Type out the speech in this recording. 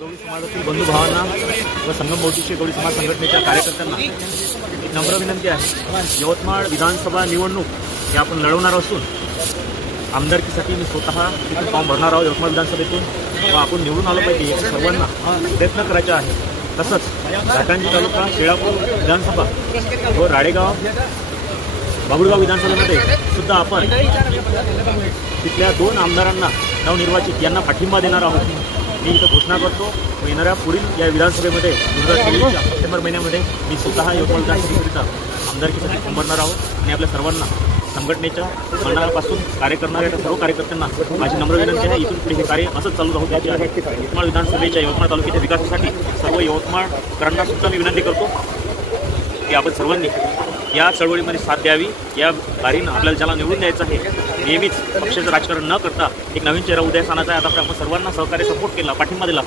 गवळी समाजातील बंधुभावांना व संगम बोटीचे गवळी समाज संघटनेच्या कार्यकर्त्यांना एक नम्र विनंती आहे। यवतमाळ विधानसभा निवडणूक हे आपण लढवणार असून आमदारकीसाठी मी स्वतः तिथून फॉर्म भरणार आहोत यवतमाळ विधानसभेतून व आपण निवडून आलो पाहिजे याचे सर्वांना प्रयत्न करायचे आहे। तसंच घाटंजी तालुका शेळापूर विधानसभा व राडेगाव बाबुळगाव विधानसभेमध्ये सुद्धा आपण तिथल्या 2 आमदारांना नवनिर्वाचित यांना पाठिंबा देणार आहोत। मी इथं घोषणा करतो व येणाऱ्या पुढील या विधानसभेमध्ये 2023 सप्टेंबर महिन्यामध्ये मी स्वतः यवतमाळ विधानसभेकरिता आमदारकीसाठी फॉर्म भरणार आहोत आणि आपल्या सर्वांना संघटनेच्या मंडळापासून कार्य करणाऱ्या सर्व कार्यकर्त्यांना माझी नम्र विनंती आहे, इथून पुढे हे कार्य असंच चालू राहू द्यायचे आहे। यवतमाळ विधानसभेच्या यवतमाळ तालुक्याच्या विकासासाठी सर्व यवतमाळकरांना सुद्धा मी विनंती करतो की आपण सर्वांनी या चळवळीमध्ये साथ द्यावी। या बारीनं आपल्याला ज्याला निवडून द्यायचं आहे नेहमीच पक्षाचं राजकारण न करता एक नवीन चेहरा उदयास आणायचा आहे। आता आपण सर्वांना सहकार्य सपोर्ट केला, पाठिंबा दिला